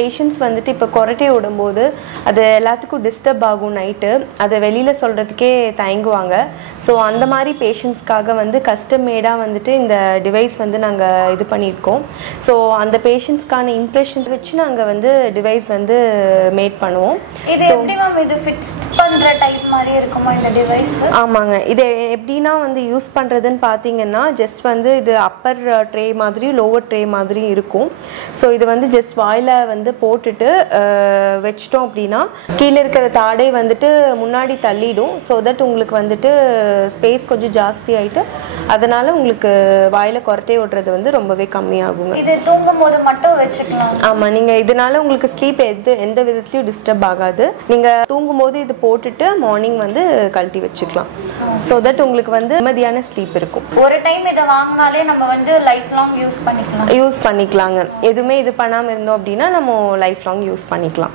Patients வந்துட்டு இப்போ கொரட்டை விடும்போது அது எல்லாத்துக்கும் டிஸ்டர்ப் ஆகும் நைட்டு, அதை வெளியில் சொல்கிறதுக்கே தயங்குவாங்க. ஸோ அந்த மாதிரி பேஷண்ட்ஸ்க்காக வந்து கஸ்டம் மேடாக வந்துட்டு இந்த டிவைஸ் வந்து நாங்கள் இது பண்ணியிருக்கோம். ஸோ அந்த பேஷண்ட்ஸ்க்கான இம்ப்ரெஷன்ஸ் வச்சு நாங்கள் வந்து டிவைஸ் வந்து மேட் பண்ணுவோம். இது எப்படி மேம் இது ஃபிக்ஸ் பண்ணுற டைப் மாதிரி இருக்குமா இந்த டிவைஸ்? ஆமாங்க. இது எப்படின்னா வந்து யூஸ் பண்ணுறதுன்னு பார்த்தீங்கன்னா ஜஸ்ட் வந்து இது அப்பர் ட்ரே மாதிரி லோவர் ட்ரே மாதிரி இருக்கும். ஸோ இது வந்து ஜஸ்ட் வாயில் வந்து போட்டுட்டு வச்சிட்டோம் அப்படின்னா கீழே இருக்கிற தாடை வந்துட்டு முன்னாடி தள்ளிடும். ஸோ தட் உங்களுக்கு வந்துட்டு ஸ்பேஸ் கொஞ்சம் ஜாஸ்தி ஆகிட்டு அதனால உங்களுக்கு வாயில் கொரட்டை ஓடுறது வந்து ரொம்பவே கம்மியாகுங்க. இது தூங்கும் போது மட்டும் வச்சுக்கலாம். ஆமாம், நீங்கள் இதனால உங்களுக்கு ஸ்லீப் எந்த விதத்துலையும் டிஸ்டர்ப் ஆகாது. நீங்கள் தூங்கும்போது இது போட்டுட்டு மார்னிங் வந்து கழட்டி வச்சுக்கலாம். ஸோ தட் உங்களுக்கு வந்து நிம்மதியான ஸ்லீப் இருக்கும். ஒரு டைம் இதை வாங்கினாலே நம்ம வந்து லைஃப் லாங் யூஸ் பண்ணிக்கலாங்க. எதுவுமே இது பண்ணாமல் இருந்தோம் அப்படின்னா நம்ம லைஃப் லாங் யூஸ் பண்ணிக்கலாம்.